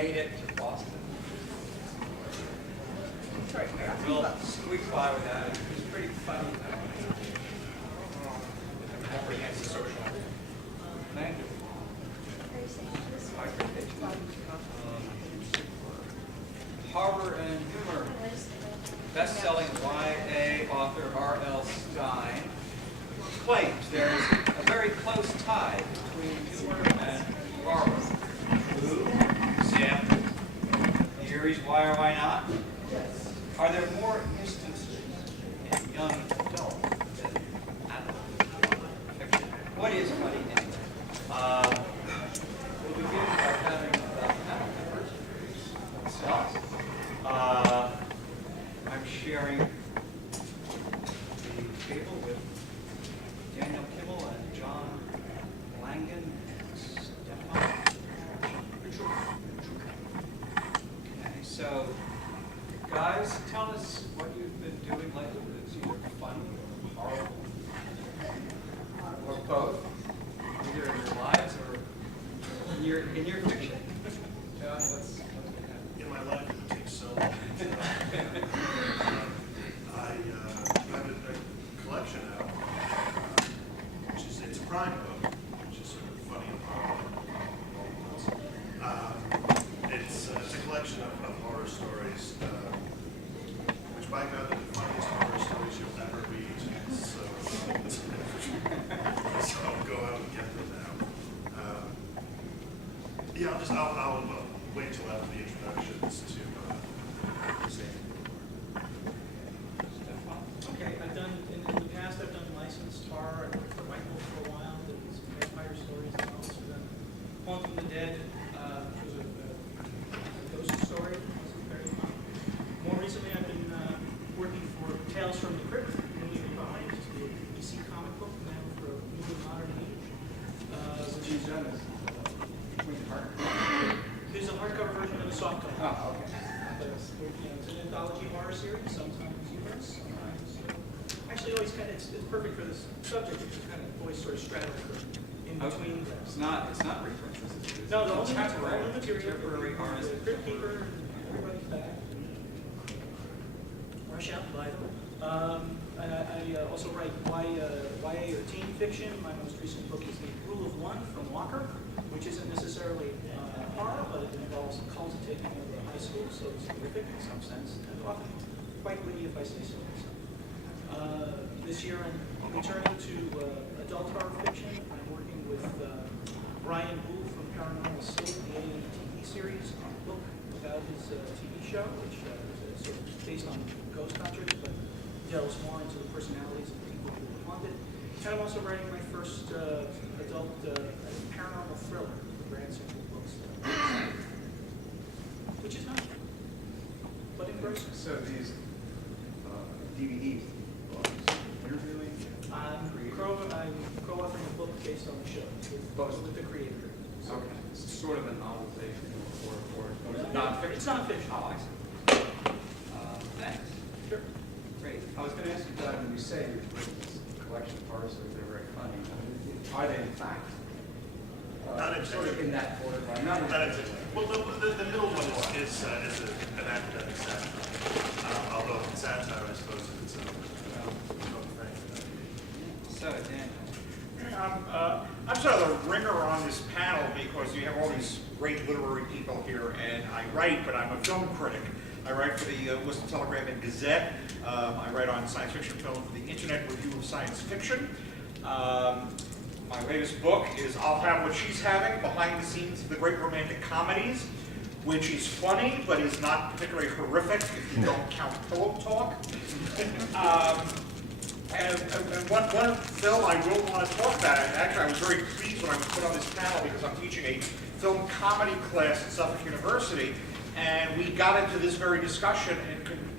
made it to Boston. Sorry, we'll squeak by without it. It's pretty funny. Comprehensive social. Thank you. Harbor and Humor. Best-selling YA author R.L. Stine claims there is a very close tie between humor and horror. Who? Example. Theories why or why not? Are there more instances in young adult than adult fiction? What is funny anyway? We'll begin by having the panel members introduce themselves. I'm sharing the table with Daniel Kimmel and John Langan and Stefan. Petrucha. Okay, so guys, tell us what you've been doing lately. It's either funny or horrible, or both, either in your lives or in your fiction. John, what's been happening? In my life, it takes so long. I have a collection out, which is, it's a crime book, which is sort of funny and horrible. It's a collection of horror stories, which by God, they're the funniest horror stories you'll ever read. So I'll go out and get them now. Yeah, I'll wait till after the introductions to say. Okay, I've done, in the past, I've done licensed horror. I worked for Michael for a while, did some vampire stories, and also done Haunt from the Dead, which was a ghost story. It was very fun. More recently, I've been working for Tales from the Crypt, Newly Revised, which is a DC comic book now for a new modern age. Which you've done this between hard. There's a hardcover version and a softcover. Oh, okay. It's an anthology horror series, sometimes humorous, sometimes. Actually, always kind of, it's perfect for this subject, which is kind of always sort of straddled in between. Okay. It's not references. No, the only contemporary material, horror is the Crypt Keeper, everybody's back. Rush out and buy them. And I also write YA or teen fiction. My most recent book is The Rule of One from Walker, which isn't necessarily horror, but it involves a cult taking over a high school, so it's horrific in some sense, and often quite witty if I say so myself. This year I'm returning to adult horror fiction. I'm working with Brian Booth from Paranormal State, the Alien TV series, on a book about his TV show, which is sort of based on ghost hunters, but delves more into the personalities of the people who were haunted. And I'm also writing my first adult paranormal thriller for Grand Central Books, which is not, but engrossing. So these DVDs, interviewing, I'm co-authoring a book based on the show with the creator. So okay, it's sort of a novelization or non-fiction. It's non-fiction. Oh, I see. Thanks. Sure. Great. I was going to ask you, Doug, when you say you're doing this collection of horror stories, they're very funny. Are they in fact? Not sort of in that order. Not exactly. Well, the middle one is an academic satire. Although satire, I suppose, is its own thing. So, Daniel. I'm sort of the ringer on this panel because you have all these great literary people here, and I write, but I'm a film critic. I write for the Worcester Telegram and Gazette. I write on science fiction film for the Internet Review of Science Fiction. My latest book is I'll Have What She's Having, Behind the Scenes of the Great Romantic Comedies, which is funny, but is not particularly horrific if you don't count pillow talk. And one film I will want to talk about, and actually I was very pleased when I was put on this panel because I'm teaching a film comedy class at Suffolk University, and we got into this very discussion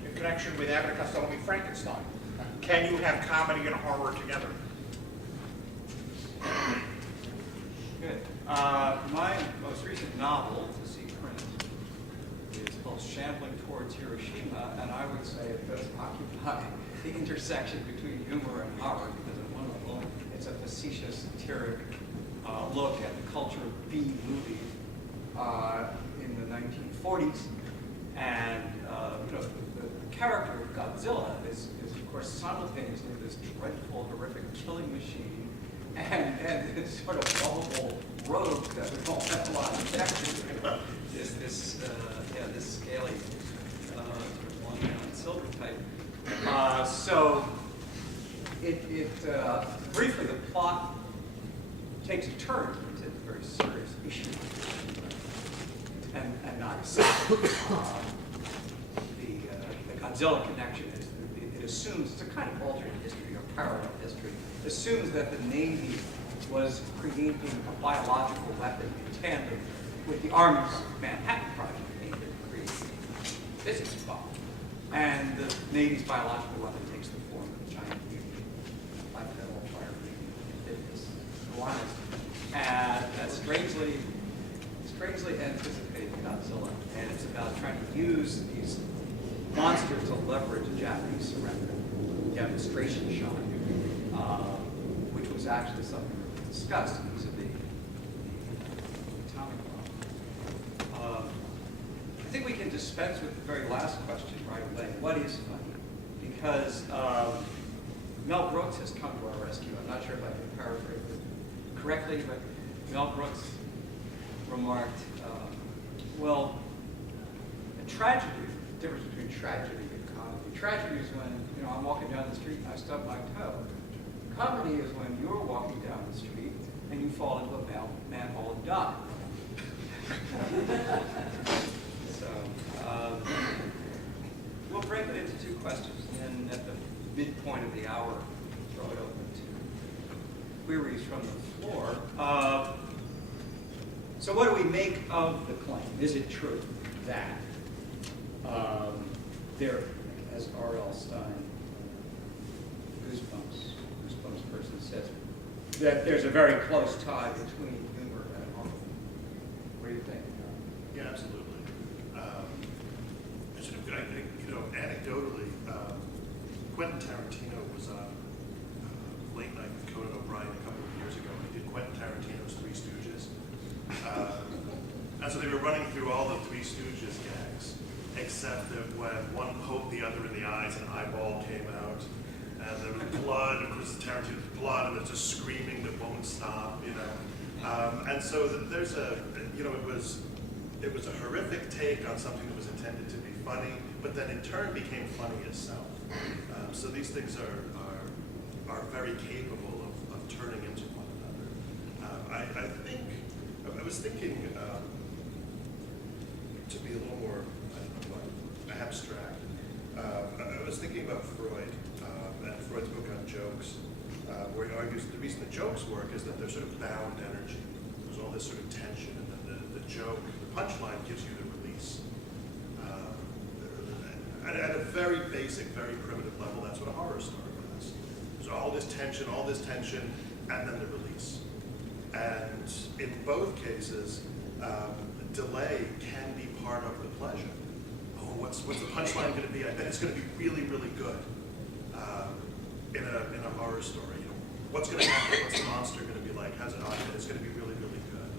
in connection with Abbott and Costello meet Frankenstein. Can you have comedy and horror together? Good. My most recent novel to see print is called Shambling Towards Hiroshima, and I would say it does occupy the intersection between humor and horror, because at one level it's a facetious, satiric look at the culture of B movies in the 19 1940s. And you know, the character of Godzilla is of course simultaneously this dreadful, horrific killing machine and this sort of lovable rogue that we all have a lot of affection to. This scaly sort of long-down silver type. So briefly, the plot takes a turn into a very serious issue, and not a simple. The Godzilla connection is it assumes it's a kind of alternate history or parallel history. Assumes that the Navy was creating a biological weapon in tandem with the Army's Manhattan Project aimed at creating a physics bomb. And the Navy's biological weapon takes the form of a giant mutant, like metal fire amphibious iguanas. And that's strangely anticipated Godzilla. And it's about trying to use these monsters to leverage a Japanese surrender demonstration shot, which was actually something that was discussed because of the atomic bomb. I think we can dispense with the very last question right away. What is funny? Because Mel Brooks has come to our rescue. I'm not sure if I can paraphrase it correctly, but Mel Brooks remarked, well, a tragedy, the difference between tragedy and comedy. Tragedy is when, you know, I'm walking down the street and I stub my toe. Comedy is when you're walking down the street and you fall into a manhole and die. So, we'll break it into two questions, and then at the midpoint of the hour, throw it open to queries from the floor. So what do we make of the claim? Is it true that there, as R.L. Stine, Goosebumps person says, that there's a very close tie between humor and horror? What do you think? Yeah, absolutely. Anecdotally, Quentin Tarantino was on Late Night with Conan O'Brien a couple of years ago. He did Quentin Tarantino's Three Stooges. And so they were running through all the Three Stooges gags, except that when one poked the other in the eyes, an eyeball came out, and there was blood, of course Tarantino's blood, and there's just screaming that won't stop, you know. And so there's it was a horrific take on something that was intended to be funny, but then in turn became funny itself. So these things are very capable of turning into one another. I was thinking, to be a little more, abstract, I was thinking about Freud and Freud's book on jokes, where he argues that the reason the jokes work is that they're sort of bound energy. There's all this sort of tension, and then the joke, the punchline gives you the release. At a very basic, very primitive level, that's what a horror story does. There's all this tension, and then the release. And in both cases, delay can be part of the pleasure. Oh, what's the punchline going to be? I bet it's going to be really, really good. In a horror story, you know, what's going to happen? What's the monster going to be like? How's it on? It's going to be really, really good.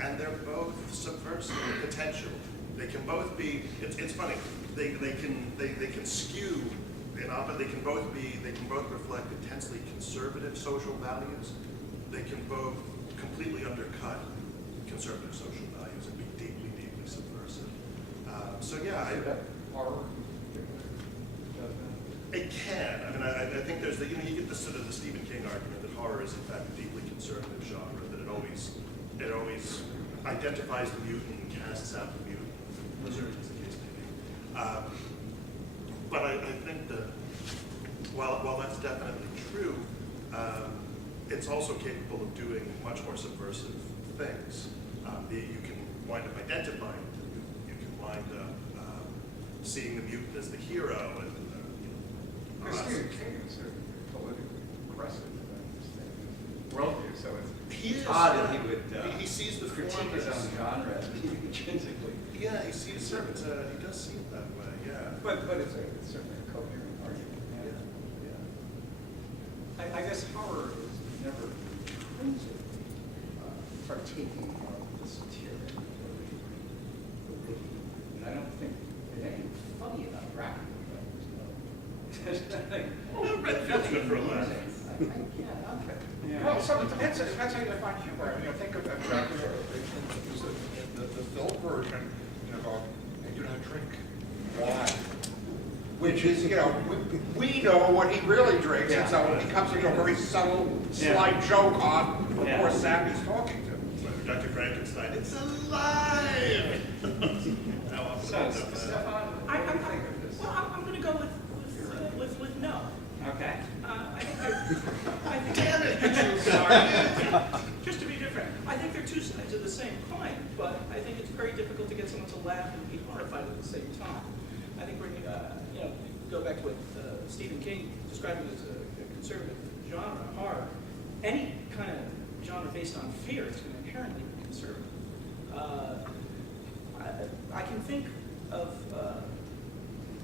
And they're both subversive, potential. They can both be. It's funny. They can skew. They can both reflect intensely conservative social values. They can both completely undercut conservative social values and be deeply, deeply subversive. Horror. It can. I mean, I think there's you get the sort of the Stephen King argument that horror is in fact a deeply conservative genre, that it always identifies the mutant and casts out the mutant, lizard as the case may be. But I think that while that's definitely true, it's also capable of doing much more subversive things. You can wind up identifying with the mutant. You can wind up seeing the mutant as the hero. And Stephen King is sort of politically aggressive worldview, so it's odd that he would he sees the critique his own genre intrinsically. Yeah, he sees he does see it that way. Yeah, but it's certainly a coherent argument. Yeah. I guess horror is never intrinsically partaking of the satiric or the Redfield's good for a laugh. Well, so it depends how you define humor. I mean, think of Dracula in the film version, I do not drink wine. Which is, we know what he really drinks, and so it becomes a very subtle, slight joke on the poor sap he's talking to. Dr. Frankenstein, it's alive! So, Stefan, what do you think of this? Well, I'm going to go with no. Okay. I think Damn it! Sorry. just to be different, I think they're two sides of the same coin, but I think it's very difficult to get someone to laugh and be horrified at the same time. I think when you go back to what Stephen King described it as a conservative genre, horror, any kind of genre based on fear is going to inherently be conservative. I can think of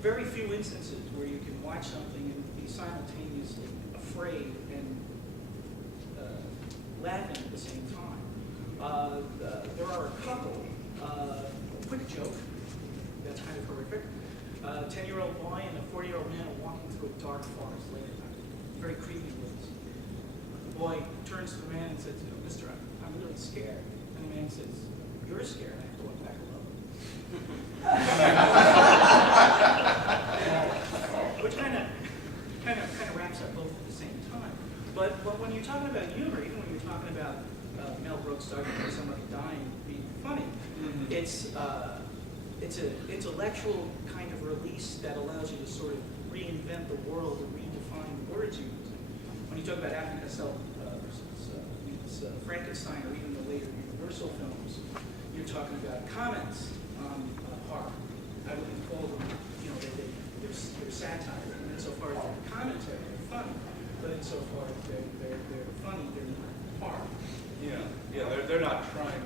very few instances where you can watch something and be simultaneously afraid and laughing at the same time. There are a couple. Quick joke, that's kind of horrific. 10-year-old boy and a 40-year-old man are walking through a dark forest late at night. Very creepy woods. The boy turns to the man and says, "Mister, I'm really scared." And the man says, "You're scared. I have to walk back alone." Which kind of wraps up both at the same time. But when you're talking about humor, even when you're talking about Mel Brooks talking about somebody dying being funny, it's an intellectual kind of release that allows you to sort of reinvent the world or redefine the words you use. When you talk about Abbott and Costello versus Frankenstein, or even the later Universal films, you're talking about comments on horror. I wouldn't call them, they're satire. And insofar as they're commentary, they're funny. But insofar as they're funny, they're not horror. Yeah, they're not trying.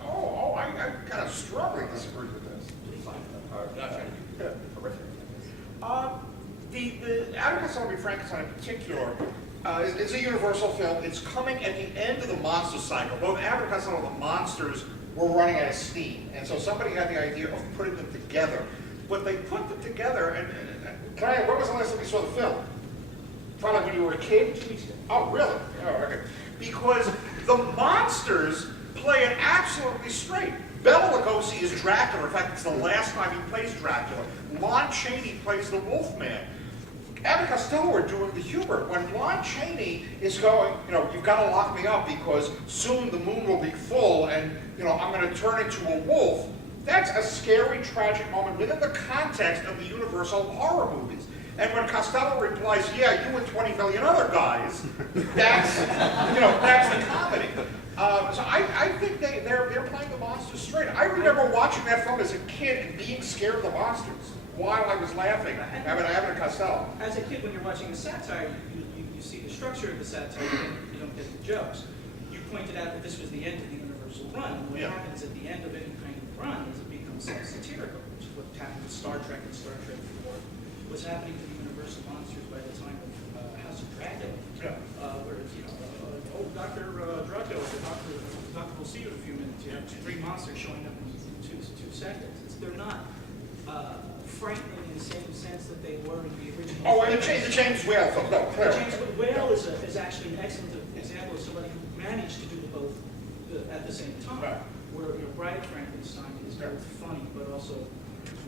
I kind of strongly disagree with this. Not trying to be horrific. The Abbott and Costello v. Frankenstein in particular is a Universal film. It's coming at the end of the monster cycle. Both Abbott and Costello, the monsters, were running out of steam. And so somebody had the idea of putting them together. But they put them together, and when was the last time you saw the film? Probably when you were a kid? 2 weeks ago. Oh, really? Oh, okay. Because the monsters play it absolutely straight. Bela Lugosi is Dracula. In fact, it's the last time he plays Dracula. Lon Chaney plays the Wolfman. Abbott and Costello are doing the humor. When Lon Chaney is going, you've got to lock me up because soon the moon will be full and, I'm going to turn into a wolf. That's a scary, tragic moment within the context of the Universal horror movies. And when Costello replies, "Yeah, you and 20 million other guys," that's the comedy. So I think they're playing the monsters straight. I remember watching that film as a kid and being scared of the monsters while I was laughing at Abbott and Costello. As a kid, when you're watching the satire, you see the structure of the satire, you don't get the jokes. You pointed out that this was the end of the Universal run. And what happens at the end of any kind of run is it becomes satirical, which is what happened with Star Trek and Star Trek 4. What's happening to the Universal monsters by the time of House of Dracula, where it's, Dr. Dracula, the doctor will see you in a few minutes. You have 3 monsters showing up in two seconds. They're not frightening in the same sense that they were in the original. Oh, and the James Whale film, no, clearly. James Whale is actually an excellent example of somebody who managed to do both at the same time. Right. Where Bride Frankenstein is both funny but also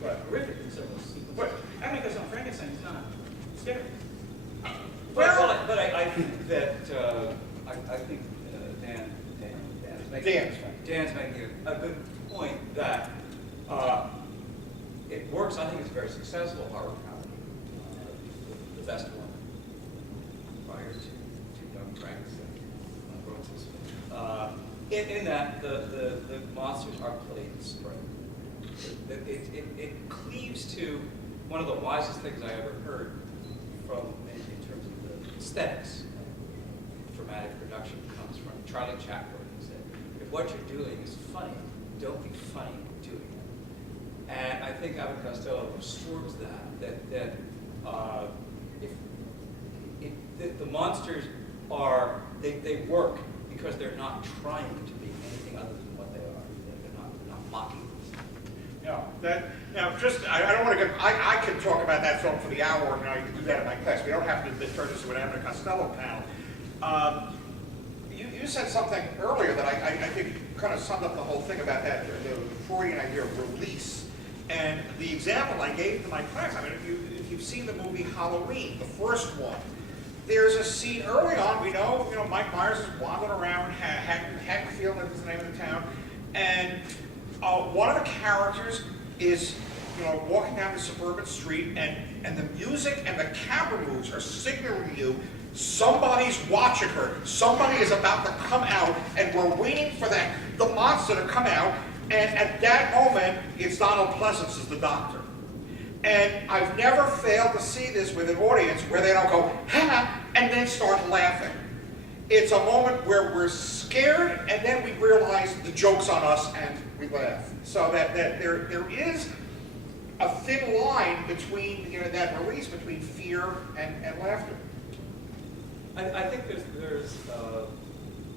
horrific in several sequences. I mean, because on Frankenstein is not scary. But I think that Dan's making a good point that it works. I think it's a very successful horror comedy, the best one prior to Young Frankenstein. In that the monsters are played straight. It cleaves to one of the wisest things I ever heard from in terms of the aesthetics of dramatic production comes from Charlie Chaplin, who said, "If what you're doing is funny, don't be funny doing it." And I think Abbott and Costello restores that if the monsters are they work because they're not trying to be anything other than what they are. They're not mocking. Yeah, Now, just, I don't want to get, I can talk about that film for the hour, and I can do that in my class. We don't have to turn this into an Abbott and Costello panel. You said something earlier that I think kind of summed up the whole thing about that, the Freudian idea of release. And the example I gave to my class, I mean, if you've seen the movie Halloween, the first one, there's a scene early on, we know, Mike Myers is wandering around Haddonfield, that's the name of the town, and one of the characters is, walking down the suburban street, and the music and the camera moves are signaling you somebody's watching her. Somebody is about to come out, and we're waiting for the monster to come out. And at that moment, it's Donald Pleasance as the doctor. And I've never failed to see this with an audience where they don't go, ha, and then start laughing. It's a moment where we're scared, and then we realize the joke's on us, and we laugh. So that there is a thin line between that release between fear and laughter. I think there's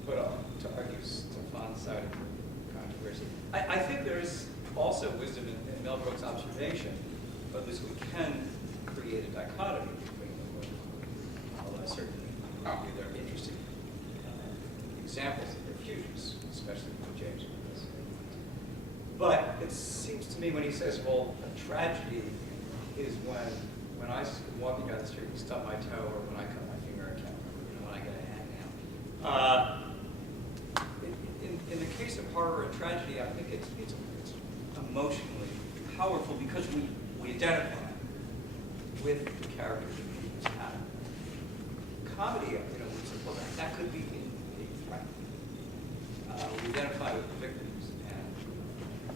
but to argue Stefan's side of the controversy, I think there's also wisdom in Mel Brooks' observation, but at least we can create a dichotomy between them. Although I certainly argue there are interesting examples of their fusions, especially from James Joyce. But it seems to me when he says, well, a tragedy is when I'm walking down the street and stub my toe, or when I cut my finger, I can't remember, when I get a hang now. In the case of horror and tragedy, I think it's emotionally powerful because we identify with the characters that people's happen. Comedy, well, that could be a threat. We identify with the victims and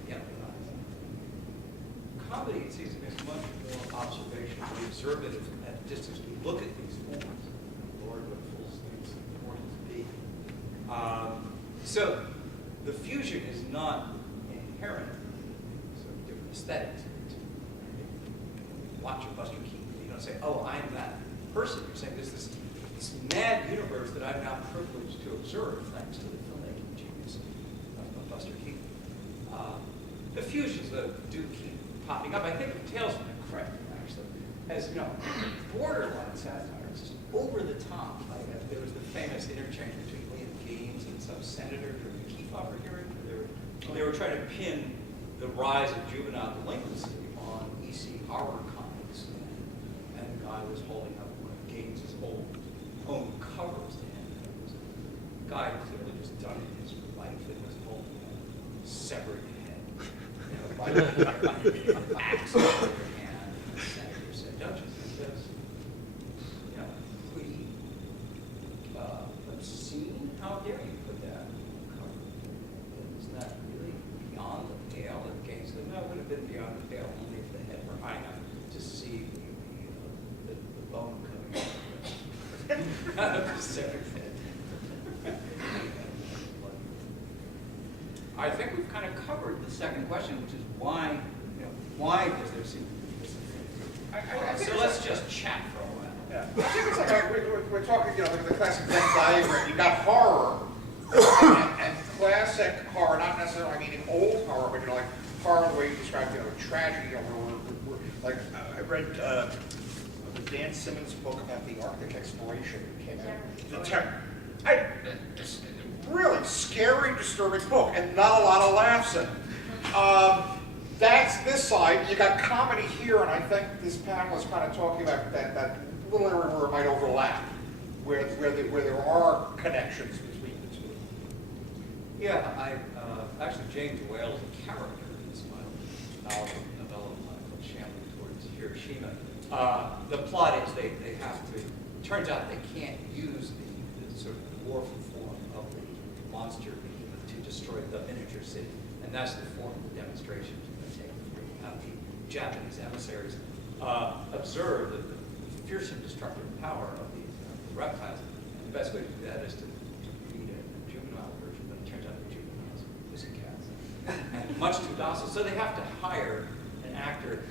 empathize. Comedy, it seems to me, is much more observational. We observe it at a distance. We look at these forms. Lord, what fools things important to be. So the fusion is not inherent in sort of different aesthetics. Watch a Buster Keaton. You don't say, oh, I'm that person. You're saying there's this mad universe that I'm now privileged to observe thanks to the filmmaking genius of Buster Keaton. The fusions that do keep popping up. I think Tales from the Crypt, actually, as borderline satire. It's just over the top. There was the famous interchange between Liam Gaines and some senator during the Kefauver hearing. They were trying to pin the rise of juvenile delinquency on EC horror comics, and the guy was holding up one of Gaines's own covers to him. It was a guy clearly just done in his life and was holding a severed head. By an axe in your hand. And the senator said, don't you think that's pretty obscene? How dare you put that on the cover? Isn't that really beyond the pale? And Gaines said, no, it would have been beyond the pale only if the head were high enough to see the bone coming out of the severed head. I think we've kind of covered the second question, which is why does there seem to be this? So let's just chat for a while. Yeah. I think it's like we're talking, the classic Venn diagram. You got horror and classic horror, not necessarily, I mean, in old horror, but like horror the way you described, tragedy. Like I read the Dan Simmons book about the Arctic exploration that came out. The terror. It's a really scary, disturbing book, and not a lot of laughs in it. That's this side. You got comedy here, and I think this panel is kind of talking about that little area where it might overlap, where there are connections between the two. Yeah, actually James Whale is a character in this novella called Shambling Towards Hiroshima. The plot is they have to. Turns out they can't use the sort of dwarf form of the monster to destroy the miniature city, and that's the form of the demonstration. Have the Japanese emissaries observe the fearsome destructive power of the reptiles. And the best way to do that is to read a juvenile version, but it turns out the juveniles are pussycats and much too docile. So they have to hire an actor,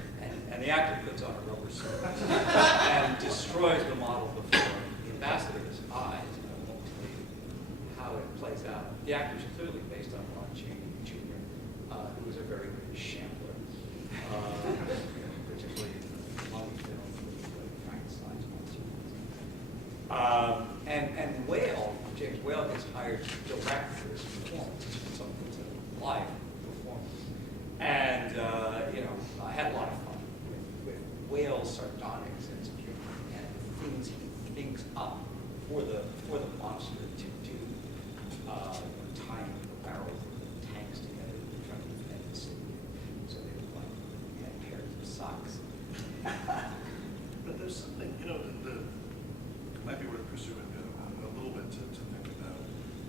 and the actor puts on a rubber suit and destroys the model before the ambassador's eyes. And I won't tell you how it plays out. The actor is clearly based on Lon Chaney Jr., who was a very good shambler. live performance. And, you know, I had a lot of fun with whale sardonic sense of humor and things he thinks up for the monster to do, tying the barrels of the tanks together in front of the city. So they look like they had pairs of socks. But there's something, you know, that might be worth pursuing a little bit to think about.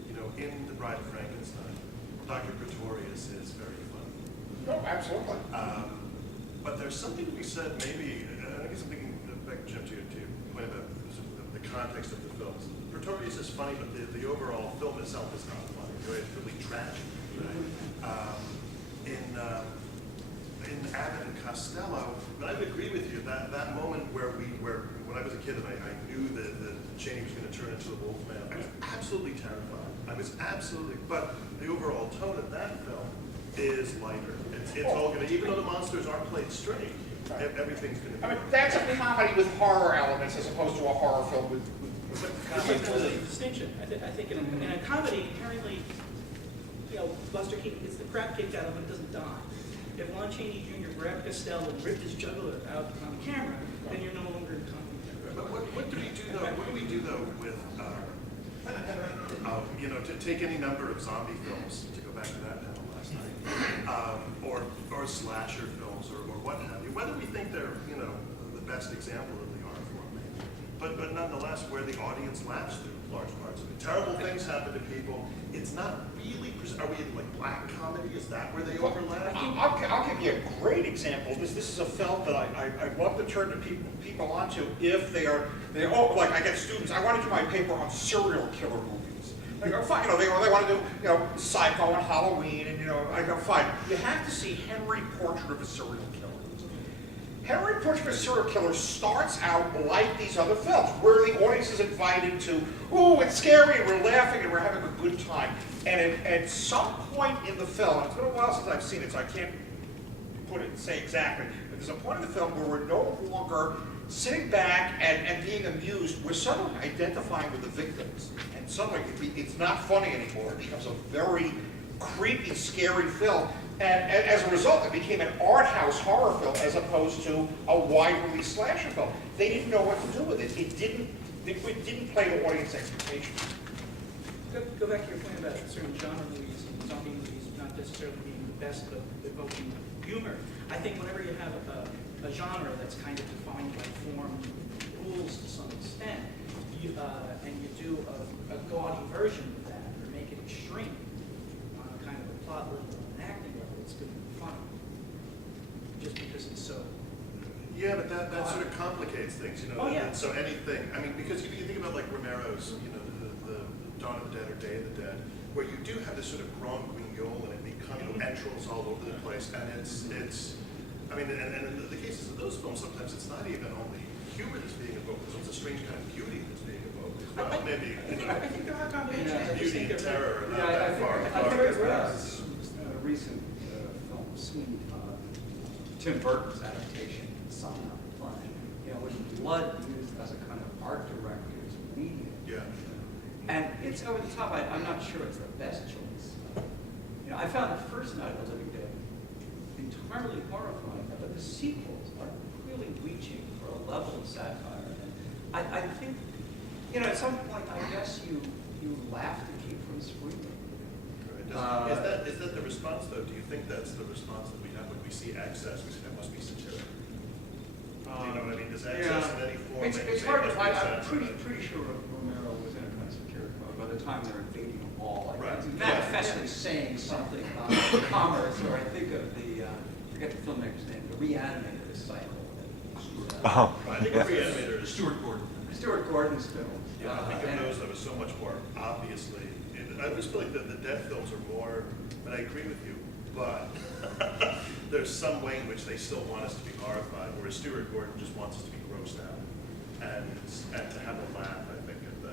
You know, in The Bride of Frankenstein, Dr. Pretorius is very fun. No, absolutely. But there's something to be said, maybe, I guess I'm thinking back, Jim, to your point about the context of the films. Pretorius is funny, but the overall film itself is not funny. It's really tragic. Right? In Abbott and Costello, but I would agree with you that moment where when I was a kid and I knew that Cheney was going to turn into a wolf man, I was absolutely terrified. But the overall tone of that film is lighter. It's all going to, even though the monsters aren't played straight, everything's going to be. I mean, that's a comedy with horror elements as opposed to a horror film with comedy. There's a distinction. I think in a comedy, inherently, you know, Buster Keaton gets the crap kicked out of him and doesn't die. If Lon Chaney Jr. grabbed Costello and ripped his jugular out on camera, then you're no longer in comedy. But what do we do though? What do we do though with, you know, to take any number of zombie films, to go back to that panel last night, or slasher films, or what have you. Whether we think they're, you know, the best example of the art form, maybe, but nonetheless, where the audience laughs through large parts of it. Terrible things happen to people. It's not really. Are we in like black comedy? Is that where they overlap? I'll give you a great example. This is a film that I'd love to turn to people onto if they're like I get students. I want to do my paper on serial killer movies. Like, oh, fine, you know, they want to do, you know, Psycho and Halloween, and you know, I go fine. You have to see Henry Portrait of a Serial Killer. Henry Portrait of a Serial Killer starts out like these other films, where the audience is invited to, ooh, it's scary, and we're laughing, and we're having a good time. And at some point in the film, and it's been a while since I've seen it, so I can't say exactly, but there's a point in the film where we're no longer sitting back and being amused. We're suddenly identifying with the victims. And suddenly it's not funny anymore. It becomes a very creepy, scary film. And as a result, it became an art house horror film as opposed to a wide-release slasher film. They didn't know what to do with it. It didn't play to audience expectations. Go back to your point about certain genre movies and zombie movies not necessarily being the best, but evoking humor. I think whenever you have a genre that's kind of defined by form rules to some extent, and you do a gaudy version of that, or make it extreme on a kind of a plot level and an acting level, it's going to be funny. Just because it's so. Yeah, but that sort of complicates things, you know. Oh, yeah. So anything, I mean, because you think about like Romero's, you know, the Dawn of the Dead or Day of the Dead, where you do have this sort of grand guignol and it becomes entrails all over the place, and it's. I mean, and in the cases of those films, sometimes it's not even only humor that's being evoked, there's a strange kind of beauty that's being evoked as well. Maybe, you know, I think there are combinations. beauty and terror are not Yeah, that far I apart. think a recent film, Sweeney, Tim Burton's adaptation, Son of Fun, you know, with blood used as a kind of art director's medium. Yeah. And it's over the top. I'm not sure it's the best choice. You know, I found the first Night of the Living Dead entirely horrifying, but the sequels are really reaching for a level of satire. And I think, you know, at some point, I guess you laugh to keep from screaming. Right. Is that the response, though? Do you think that's the response that we have when we see excess? We say that must be satiric. Do you know what I mean? Does excess in any form? It's hard to find. I'm pretty sure Romero was in a kind of satiric mode by the time they're invading a mall. Right. He's manifestly saying something about commerce, or I think of I forget the filmmaker's name, the Reanimator cycle. I think the Reanimator is Stuart Gordon. Stuart Gordon's film. Yeah, I think of those that was so much more obviously. I just feel like the Dead films are more, and I agree with you, but there's some way in which they still want us to be horrified, whereas Stuart Gordon just wants us to be grossed out and to have a laugh, I think, at the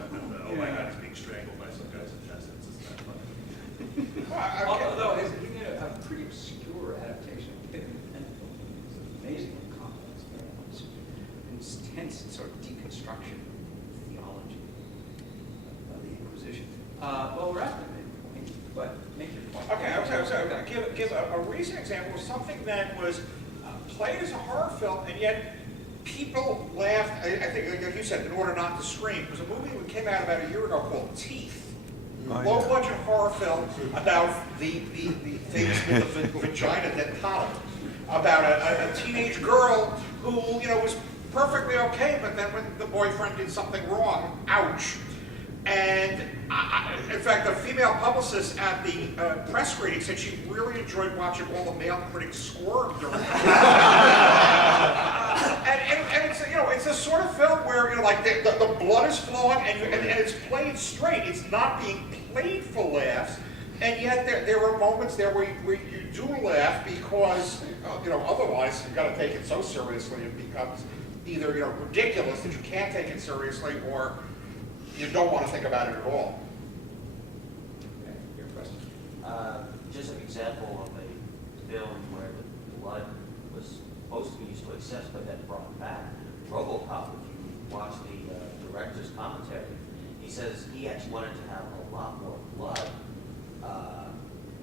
oh my God, he's being strangled by some guy's intestines. Isn't that funny? Although he made a pretty obscure adaptation of Pittman and it's amazingly complex, intense sort of deconstruction of theology of the Inquisition. Well, we're at the midpoint, but make your point. Okay, was going to give a recent example of something that was played as a horror film, and yet people laughed. I think, like you said, in order not to scream. It was a movie that came out about a year ago called Teeth. Low-budget horror film about the famous myth of vagina dentata, about a teenage girl who, was perfectly okay, but then when the boyfriend did something wrong, ouch. And in fact, the female publicist at the press screening said she really enjoyed watching all the male critics squirm during it. and it's a sort of film where, like the blood is flowing and it's played straight. It's not being played for laughs, and yet there are moments there where you do laugh because, otherwise you've got to take it so seriously it becomes either, ridiculous that you can't take it seriously, or you don't want to think about it at all. Okay, your question. Just an example of a film where the blood was supposed to be used to excess, but then brought back. RoboCop, if you watch the director's commentary, he says he actually wanted to have a lot more blood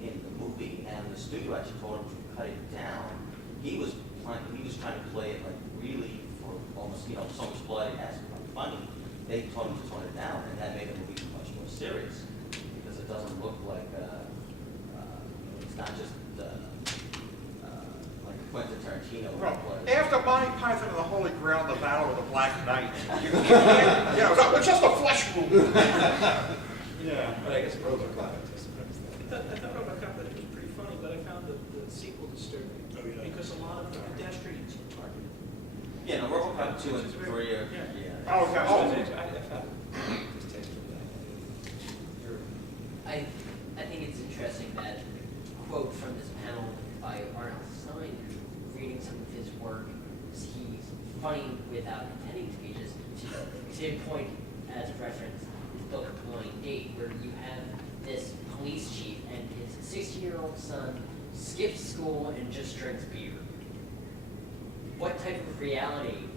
in the movie, and the studio actually told him to cut it down. He was trying to play it like really for almost, so much blood it has to be funny. They told him to tone it down, and that made the movie much more serious because it doesn't look like it's not just like Quentin Tarantino. Well, after Monty Python and the Holy Grail, the Battle of the Black Knight, you can't, it's just a flesh wound. Yeah, but I guess RoboCop just I thought RoboCop that it was pretty funny, but I found the sequel disturbing because a lot of the pedestrians were targeted. Yeah, no, RoboCop 2 and 3 are, Yeah. Oh, okay. I found I think it's interesting that quote from this panel by R.L. Stine, reading some of his work, he's funny without intending to be just to point as a reference his book Blind Date, where you have this police chief and his 16-year-old son skips school and just drinks beer. What type of reality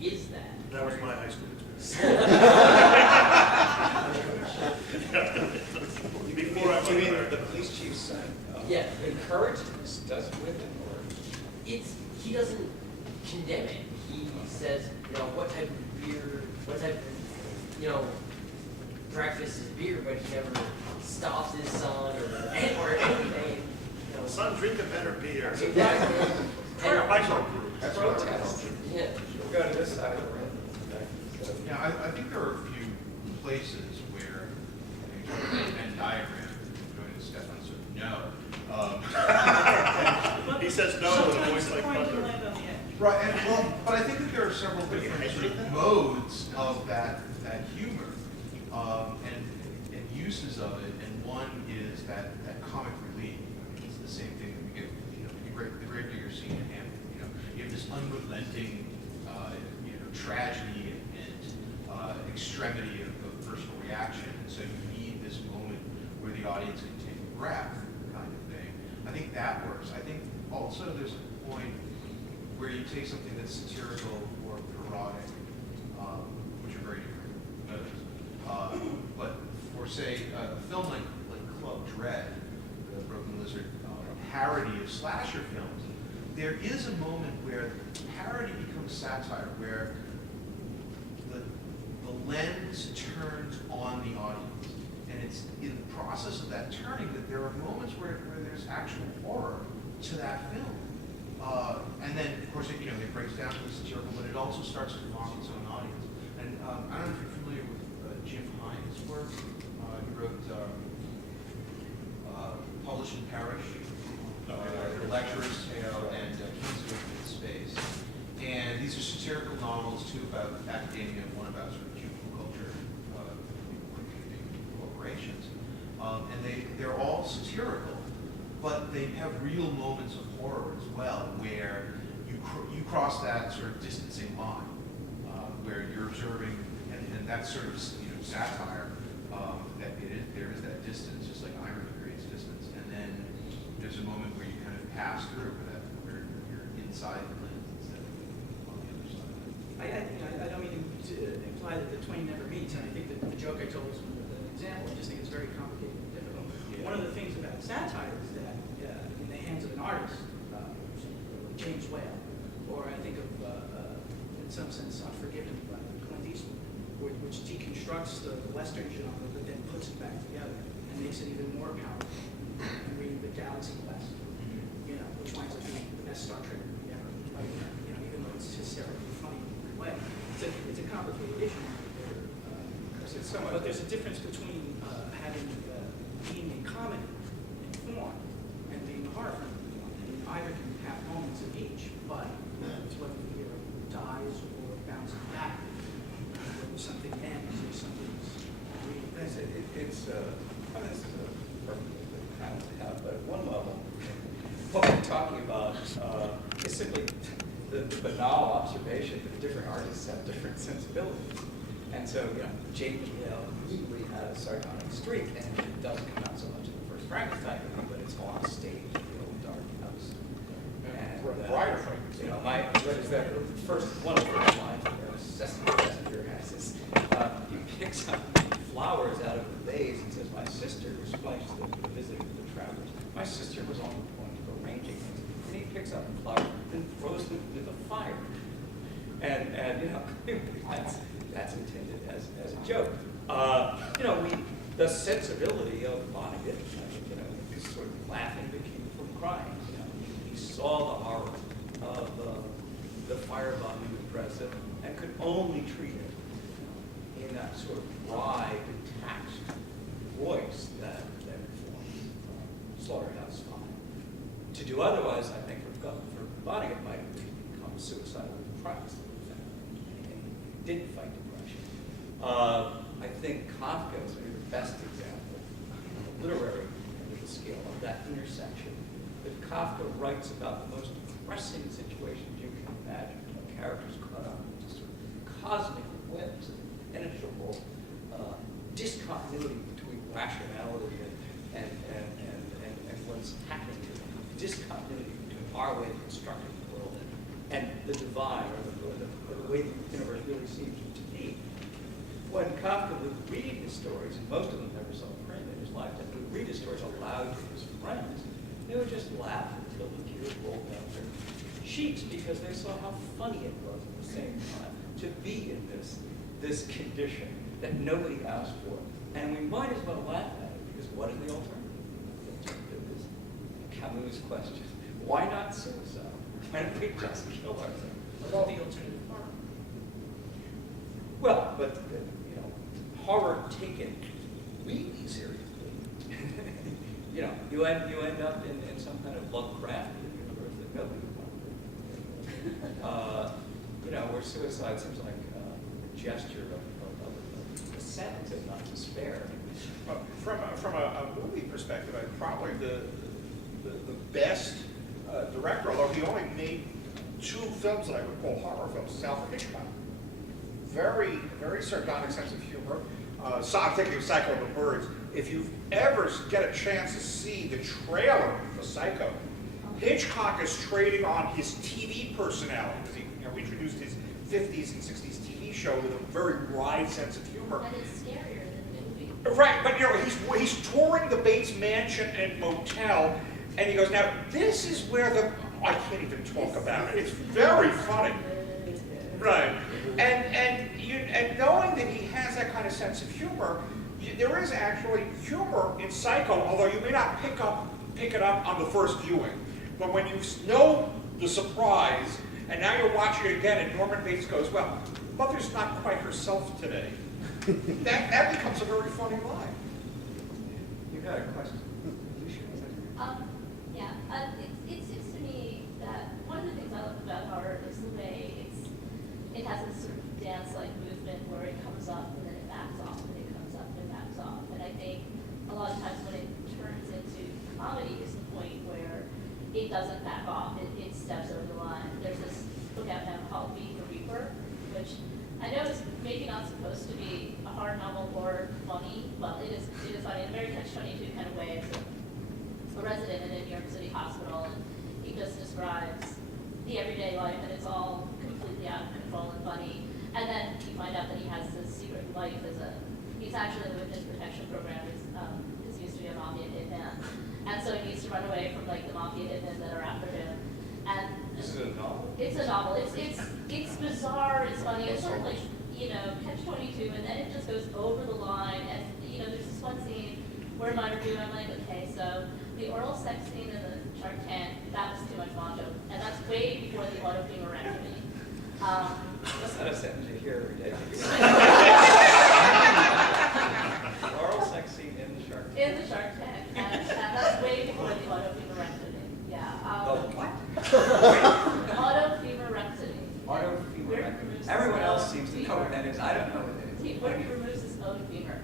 is that? That was my high school experience. Before I You mean went the there. police chief's son? Yeah. Encouraged this, does it with him, or? He doesn't condemn it. He says, what type of beer, what type of, breakfast is beer, but he never stops his son or anything. Son, drink a better beer. Exactly. Try a micro group. That's protest. Yeah. We'll go to this side of the room. Okay. So, Yeah, I think there are a few places where you talk about Venn diagram, going to Stefan said no. He says no with a voice like Sometimes the point you thunder. land on the edge. Right, but I think that there are several different sort of modes of that humor and uses of it, and one is that comic relief. I mean, it's the same thing that we get, the great digger scene in Hamlet. You have this unrelenting, tragedy and extremity of personal reaction, and so you need this moment where the audience can take a breath, kind of thing. I think that works. I think also there's a point where you take something that's satirical or parodic, which are very different modes. But for, say, a film like Club Dread, the Broken Lizard parody of slasher films, there is a moment where parody becomes satire, where the lens turns on the audience. And it's in the process of that turning that there are moments where there's actual horror to that film. And then, of course, it breaks down to the satirical, but it also starts to mock its own audience. And I don't know if you're familiar with Jim Hines' work. He wrote Publish and Perish, The Lecturer's Tale, and Kings of Infinite Space. And these are satirical novels, two about academia and one about sort of juvenile culture, corporations. And they're all satirical, but they have real moments of horror as well, where you cross that sort of distancing line, where you're observing, and that's sort of satire. There is that distance, just like irony creates distance, and then there's a moment where you kind of pass through, where you're inside the lens instead of on the other side. I don't mean to imply that the twain never meets, and I think that the joke I told was an example. I just think it's very complicated and difficult. Yeah. one of the things about satire is that in the hands of an artist, James Whale, or I think of, in some sense, Unforgiven by Clint Eastwood, which deconstructs the Western genre, but then puts it back together and makes it even more powerful. And reading The Galaxy Quest, you know, which winds up being the best Star Trek movie ever, right? You know, even though it's hysterically funny in a weird way. It's a complicated issue. But there's a difference between being a comedy in form and being a horror film in form. I mean, either can have moments of each, but it's whether the hero dies or bounces back, whether something ends or something's really. This is a perfectly good panel to have, but at one level, what we're talking about is simply the banal observation that different artists have different sensibilities. And so, you know, James Whale clearly has a sardonic streak, and it doesn't come out so much in the first Frankenstein movie, but it's on stage in the old dark house. And Briar, you know, what is that? One of the first lines there, Sesame has this. He picks up flowers out of the vase and says, "My sister was flashed the visit of the travelers. My sister was on the point of arranging things." And he picks up the flowers and throws them into the fire. And you know, that's intended as a joke. You know, the sensibility of Vonnegut, you know, this sort of laughing that came from crying. You know, he saw the horror of the firebombing of the president and could only treat it, you know, in that sort of dry, detached voice that informed Slaughterhouse-Five. To do otherwise, I think, for Vonnegut might have become suicidal depressed. He didn't fight depression. I think Kafka is maybe the best example, literary end of the scale, of that intersection. That Kafka writes about the most depressing situations you can imagine. You know, characters caught up in just sort of cosmic whims and impenetrable discontinuity between rationality and what's happening to them. Discontinuity between our way of constructing the world and the divine, or the way the universe really seems to be. When Kafka would read his stories, and most of them never saw print in his lifetime, would read his stories aloud to his friends, they would just laugh until the tears rolled down their cheeks because they saw how funny it was at the same time to be in this condition that nobody asked for. And we might as well laugh at it because what is the alternative? This Camus' question. Why not suicide? Why don't we just kill ourselves? What the alternative horror? Well, but you know, horror taken really seriously. You know, you end up in some kind of Lovecraftian universe that nobody would want. You know, where suicide seems like a gesture of assent and not despair. From a movie perspective, probably the best director, although he only made 2 films that I would call horror films, is Alfred Hitchcock. Very, very sardonic sense of humor. I'm thinking of Psycho of the Birds. If you ever get a chance to see the trailer for Psycho, Hitchcock is trading on his TV personality, because he introduced his 50s and 60s TV show with a very wide sense of humor. And it's scarier than the movie. Right, but you know, he's touring the Bates Mansion and motel, and he goes, now this is where I can't even talk about it. It's very funny. Right, and knowing that he has that kind of sense of humor, there is actually humor in Psycho, although you may not pick it up on the first viewing. But when you know the surprise, and now you're watching it again, and Norman Bates goes, well, Mother's not quite herself today. that becomes a very funny line. You got a question? Yeah, it seems to me that one of the things I love about horror is the way it has this sort of dance-like movement where it comes up and then it backs off, and it comes up and it backs off. And I think a lot of times when it turns into comedy is the point where it doesn't back off, it steps over the line. There's this book out now called Beat the Reaper, which I know is maybe not supposed to be a hard novel or funny. Well, it is funny in a very catch-22 kind of way. It's a resident in a New York City hospital, and he just describes the everyday life, and it's all completely out of control and funny. And then you find out that he has this secret life he's actually in the witness protection program. He's used to be a mafia hitman. And so he needs to run away from like the mafia hitmen that are after him. And Is it a novel? it's a novel. It's bizarre, it's funny, it's sort of like, you know, Catch-22, and then it just goes over the line. And you know, there's this one scene where in my review I'm like, okay, so the oral sex scene in the Shark Tank, that was too much macho, and that's way before the autofemorectomy. That's not a sentence you hear every day. Oral sex scene in the Shark Tank. In the Shark Tank, and that's way before the autofemorectomy. Yeah. Oh, what? Autofemorectomy. Autofemorectomy. Everyone else seems to know what that is. I don't know what that is. Where he removes his own femur.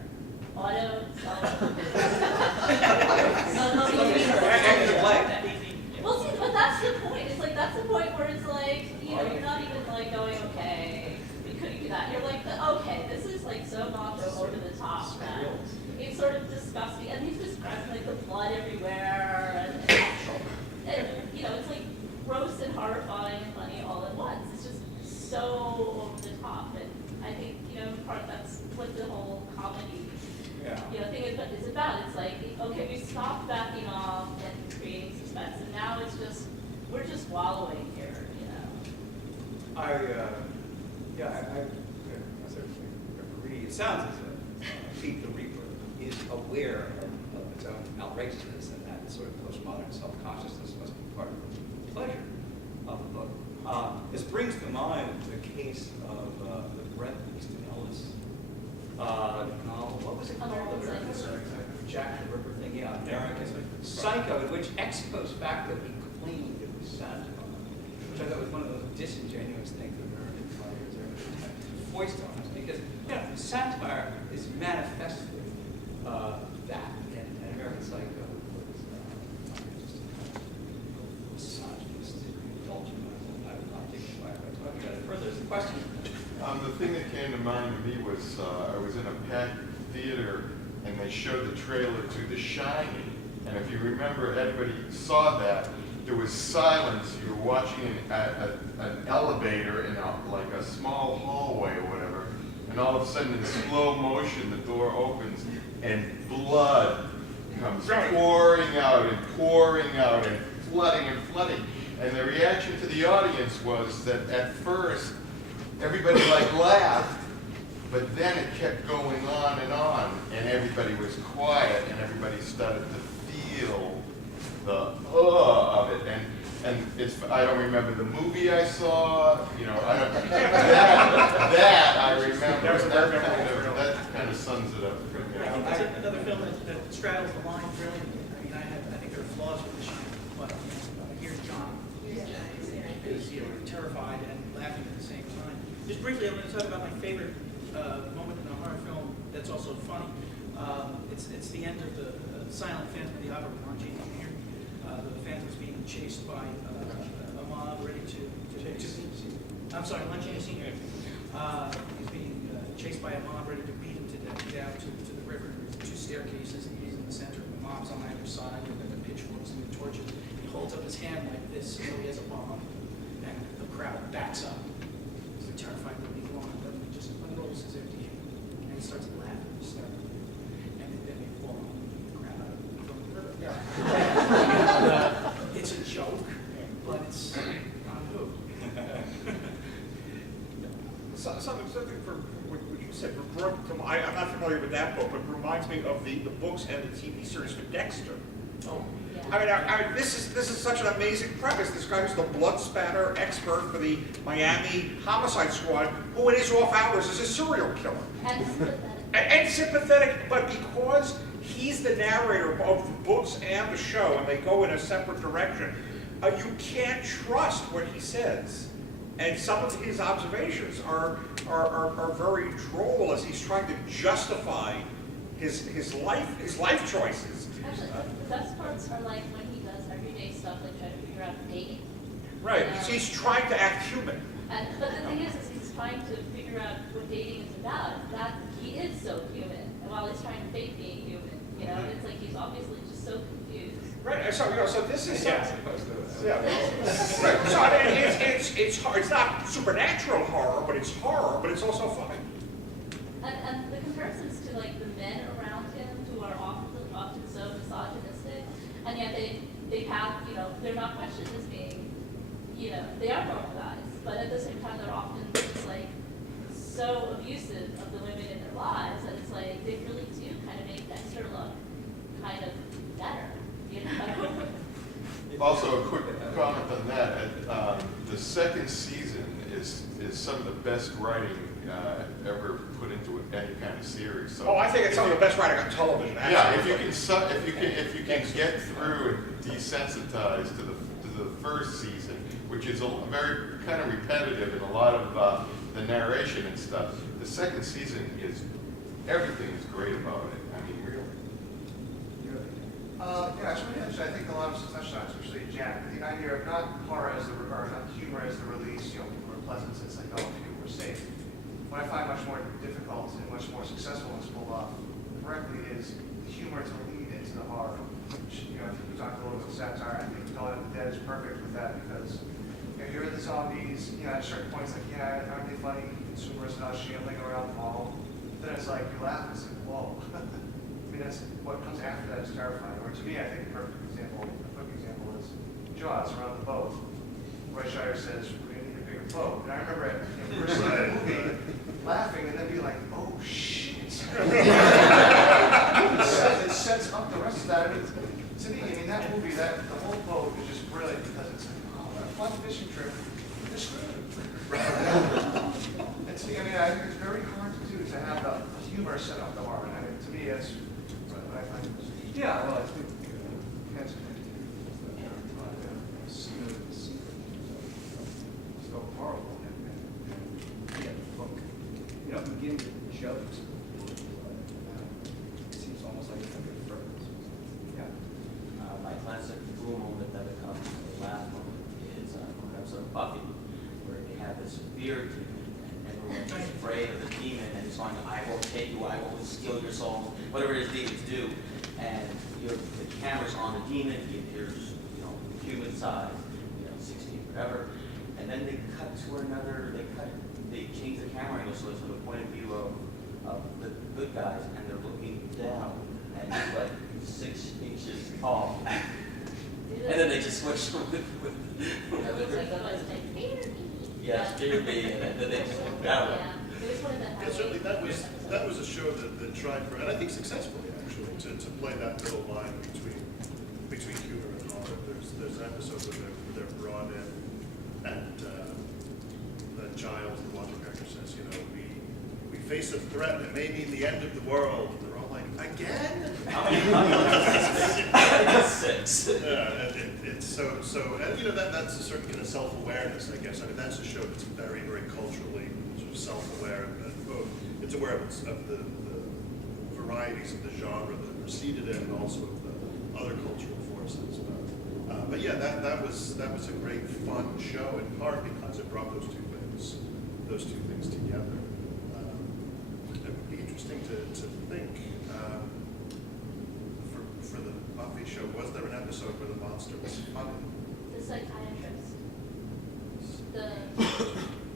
Well, see, but that's the point. It's like, that's the point where it's like, you know, you're not even like going, okay, we couldn't do that. You're like, okay, this is like so macho over the top that it's sort of disgusting. And he's describing like the blood everywhere, and you know, it's like gross and horrifying and funny all at once. It's just so over the top. And I think, you know, in part that's what the whole comedy you know, thing is about. It's like, okay, we stopped backing off and creating suspense, and now it's just, we're just wallowing here, you know. I certainly agree. It sounds as if Pete the Reaper is aware of its own outrageousness, and that sort of postmodern self-consciousness must be part of the pleasure of the book. This brings to mind the case of the Bret Easton Ellis novel. What was it called? Jack the Ripper thing, yeah, American Psycho, in which ex post facto he claimed it was satire, which I thought was one of those disingenuous things that American writers are foist on us, because you know, satire is manifestly that, and American Psycho was just a misogynist, indulgent. I will not take it by talking about it further. There's a question. The thing that came to mind to me was I was in a packed theater and they showed the trailer to The Shining, and if you remember, everybody saw that. There was silence. You were watching an elevator in like a small hallway or whatever, and all of a sudden in slow motion the door opens and blood comes pouring out and flooding. And the reaction to the audience was that at first everybody like laughed, but then it kept going on, and everybody was quiet, and everybody started to feel the of it. And it's, I don't remember the movie I saw, you know, I don't, that I remember. That kind of sums it up. I think it's another film that straddles the line brilliantly. I mean, I think there are flaws with The Shining, but here's John. Is, you know, terrified and laughing at the same time. Just briefly, I'm going to talk about my favorite moment in a horror film that's also funny. It's the end of the silent Phantom of the Opera with Lon Chaney here. The Phantom's being chased by a mob ready to I'm sorry, Lon Chaney Sr. He's being chased by a mob ready to beat him to death down to the river. There's two staircases, and he's in the center, and the mob's on either side with the pitchforks and the torches. He holds up his hand like this, so he has a bomb, and the crowd backs up. He's terrified that he's wrong, but he just unrolls his empty hand, and he starts laughing hysterically. And then they fall on the crowd out from the river. It's a joke, but it's on who? Something for what you said. I'm not familiar with that book, but it reminds me of the books and the TV series for Dexter. Oh. I mean, this is such an amazing premise. This guy who's the blood spatter expert for the Miami homicide squad, who in his off hours is a serial killer. And sympathetic. And sympathetic, but because he's the narrator of both the books and the show, and they go in a separate direction, you can't trust what he says. And some of his observations are very droll as he's trying to justify his life choices. Actually, the best parts are like when he does everyday stuff, like trying to figure out dating. Right, he's trying to act human. But the thing is he's trying to figure out what dating is about. That he is so human, and while he's trying to fake being human, you know, it's like he's obviously just so confused. Right, so this is Yeah, supposed to. yeah. Right. So I mean, it's hard. It's not supernatural horror, but it's horror, but it's also funny. And the comparisons to like the men around him who are often so they have, you know, they're not questioned as being, you know, they are normal guys, but at the same time, they're often just like so abusive of the women in their lives that it's like they really do kind of make Dexter look kind of better, you know? Also, a quick comment on that. The second season is some of the best writing ever put into any kind of series. So Oh, I think it's some of the best writing on television, actually. yeah, if you can get through and desensitize to the first season, which is very kind of repetitive in a lot of the narration and stuff, the second season is everything is great about it. I mean, really. Yeah, so I think a lot of us touched on, especially Jack, the idea of not horror as or not humor as the release, you know, or pleasant sense, like, oh, we're safe. What I find much more difficult and much more successful when it's pulled off correctly is the humor to lead into the horror. Which, you know, I think we talked a little bit about satire. I think Dawn of the Dead is perfect with that because, you know, you're the zombies, you know, at certain points, like, yeah, aren't they funny? Consumers not shambling around the mall. Then it's like, you laugh and it's like, whoa. I mean, that's what comes after that is terrifying. Or to me, I think a perfect example, a quick example is Jaws around the boat. Roy Scheider says, we're going to need a bigger boat. And I remember at the first time the movie, laughing and then being like, oh shit. It sets up the rest of that. I mean, to me, I mean, that movie, the whole boat is just brilliant because it's like, oh, what a fun fishing trip. They're screwed. And to me, I mean, I think it's very hard to do to have the humor set up the horror. And I mean, to me, that's what I find. Yeah, well, I think That's so horrible. And yeah, the book, you know, beginning with jokes. It seems almost like it's a good purpose. Yeah. My classic cool moment that becomes a laugh moment is an episode of Buffy, where they have this fear demon, and everyone's afraid of the demon, and he's going, I will take you, I will steal your soul, whatever it is demons do. And the camera's on the demon, he appears, you know, human size, you know, 60, whatever. And then they cut to another, they change the camera angle so it's from the point of view of the good guys, and they're looking down, and he's like 6 inches tall. And then they just switch with It looks like someone's like, "Fear me." yes, fear me, and then they just look down. Yeah, it was one of the Yeah, certainly that was a show that tried for, and I think successfully actually, to play that middle line between humor and horror. There's an episode where they're brought in, and then Giles, the water character, says, you know, we face a threat that may mean the end of the world. And they're all like, again? Six. Yeah, and it's so, and you know, that's a certain kind of self-awareness, I guess. I mean, that's a show that's very, very culturally sort of self-aware, and both it's aware of the varieties of the genre that it proceeded in, and also of the other cultural forces. But yeah, that was a great fun show, in part because it brought those two things together. It would be interesting to think. For the Buffy show, was there an episode where the monster was funny? The psychiatrist.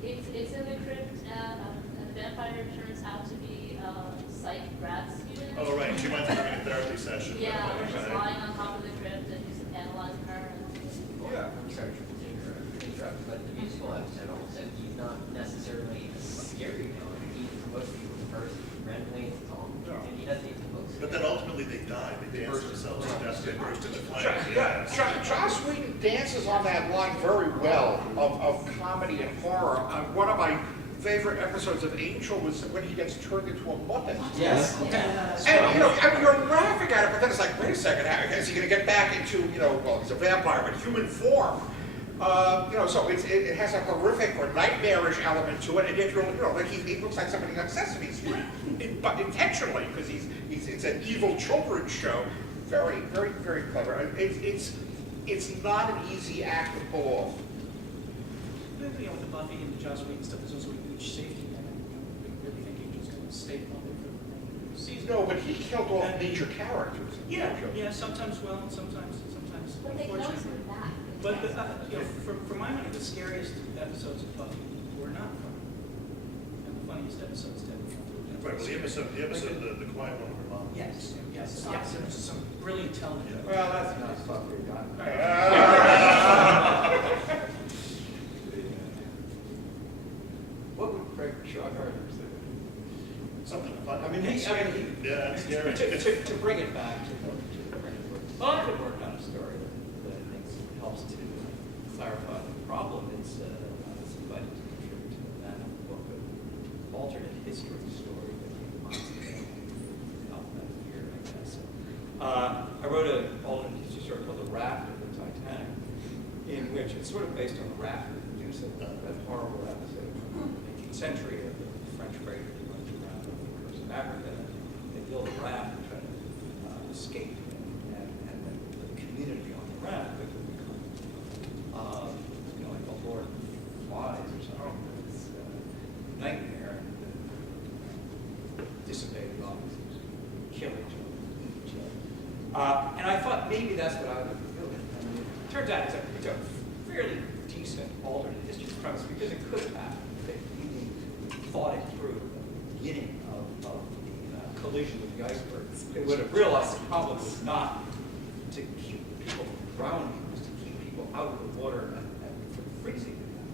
It's in the crypt, and the vampire turns out to be a psych grad student. Oh, right, she went through a therapy session. Yeah, where she's Right. lying on top of the crypt and he's analyzing her. Yeah. But the musical episode almost said he's not necessarily a scary villain. He promotes people first, randomly into song, and he doesn't even post. But then ultimately they died. They danced themselves to death. They burst into flames. Joss Whedon dances on that line very well of comedy and horror. One of my favorite episodes of Angel was when he gets turned into a Muppet. Yes. And, you know, I mean, you're laughing at it, but then it's like, wait a second, how is he going to get back into, you know, well, he's a vampire, but human form? You know, so it has a horrific or nightmarish element to it, and yet you're, you know, like he looks like somebody on Sesame Street, but intentionally, because it's an evil children's show. Very, very, very clever. It's not an easy act to pull off. You know, with the Buffy and the Joss Whedon stuff, there's also a huge safety net. You know, really think he's just going to stay public for the remainder of the season. No, but he killed off major characters. Yeah, sometimes well, and sometimes But they don't unfortunately. come back. But you know, for my money, the scariest episodes of Buffy were not funny, and the funniest episodes tend to be Right, well, the episode, the quiet one with her mom. Yes. There was some brilliant television. Well, that's not stuff we've done. What would Craig Shaw Gardner say? Something fun. I mean, he, Yeah, it's scary. To bring it back to Well, I could work on a story that I think helps to clarify the problem. It's invited to contribute to that book of alternate history story that he wants to help that year, I guess. I wrote an alternate history story called The Raft of the Titanic, in which it's sort of based on the raft of Medusa, that horrible episode from the 18th century of the French freighter that went around the coast of Africa. They build a raft and try to escape, and the community on the raft quickly becomes, like the Lord Flies or something. It's a nightmare, and dissipated officers kill each other. And I thought maybe that's what I would be doing. I mean, it turns out it's a fairly decent alternate history premise because it could have happened. They really thought it through at the beginning of the collision with the iceberg. They would have realized the problem was not to keep people from drowning, it was to keep people out of the water and from freezing to death.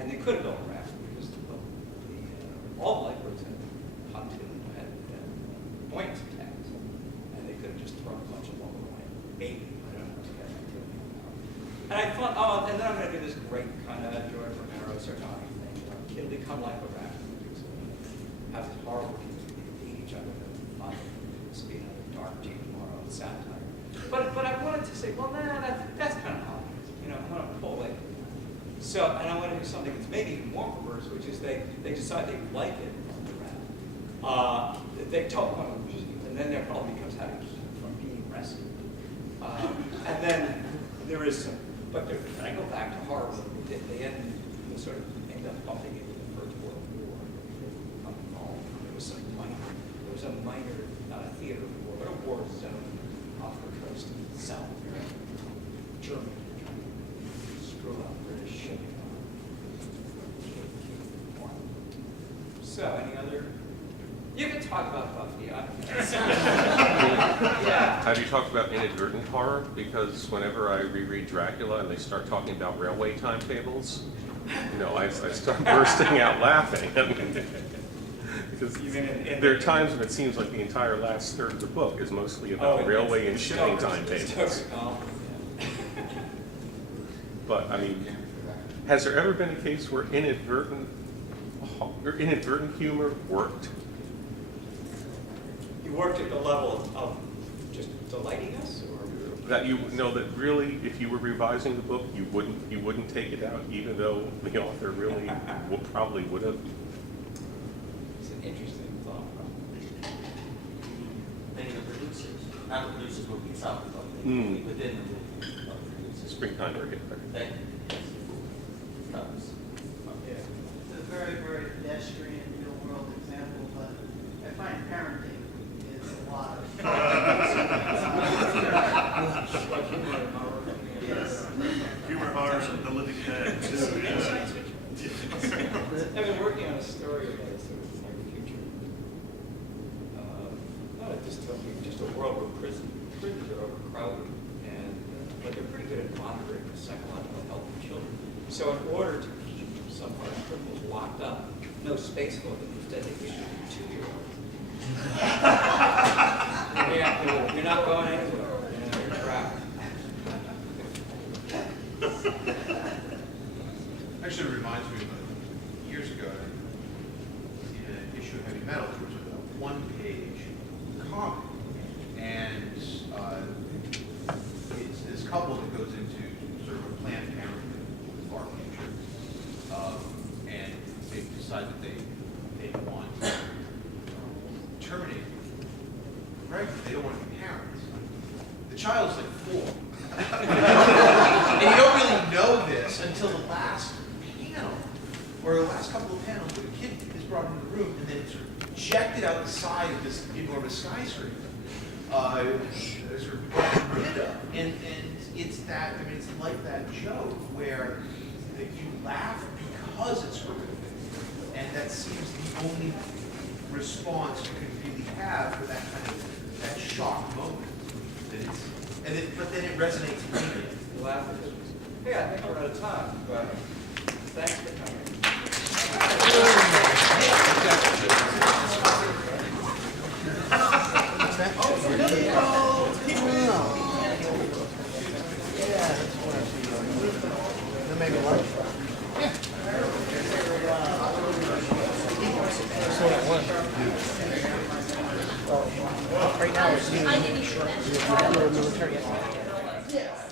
And they could have built a raft because all the lifeboats had pontoon, had buoyancy tanks, and they could have just thrown a bunch of lumber away. Maybe, I don't know. And I thought, and then I'm going to do this great kind of George Romero sardonic thing. It'll become like a raft. Have this horrible community hate each other. This will be another dark Gene Morrow satire. But I wanted to say, well, that's kind of obvious. I want to pull away from that. So, and I want to do something that's maybe even more perverse, which is they decide they like it on the raft. They don't want to leave, and then their problem becomes how to keep from being rescued. And then there is some, but I go back to horror. They sort of end up bumping into the First World War. There was a minor, not a theater war, but a war zone off the coast of South America. Germany trying to screw up British shipping on. So, any other? You can talk about Buffy. Yeah. Have you talked about inadvertent horror? Because whenever I reread Dracula and they start talking about railway timetables, I start bursting out laughing. Because there are times when it seems like the entire last third of the book is mostly about railway and shipping timetables. But I mean, has there ever been a case where inadvertent humor worked? You worked at the level of just delighting us, or That that really, if you were revising the book, you wouldn't take it out, even though the author really probably would have. It's an interesting thought. Many of the producers, not the producers movie itself, but within the movie of the producers. Springtime Cricket. They covers. Yeah. It's a very, very pedestrian, real-world example, but I find parenting is a lot of fun. Yes. Humor, horror, and the living dead, too. I've been working on a story about a sort of near future, not a dystopian, just a world where prisons are overcrowded, and but they're pretty good at monitoring the psychological health of children. So in order to keep some of our criminals locked up, no space for them, instead they issue 2-year-olds. You're not going anywhere. You're trapped. Actually, it reminds me of years ago, in an issue of Heavy Metal, there was a one-page comic, and it's this couple that goes into sort of a Planned Parenthood with far future, and they decide that they want to terminate pregnant. They don't want to be parents. The child's like 4. And you don't really know this until the last panel, or the last couple of panels where the kid is brought into the room and then sort of ejected out the side of this enormous skyscraper, sort of gotten rid of. And it's that, I mean, it's like that joke where you laugh because it's horrific. And that seems the only response you can really have for that kind of, that shock moment. That but then it resonates immediately. You laugh at this. Hey, I think we're out of time, but thanks for coming. Maybe lunch. That's what I want. Right now, it's I didn't even mention. military. Yes.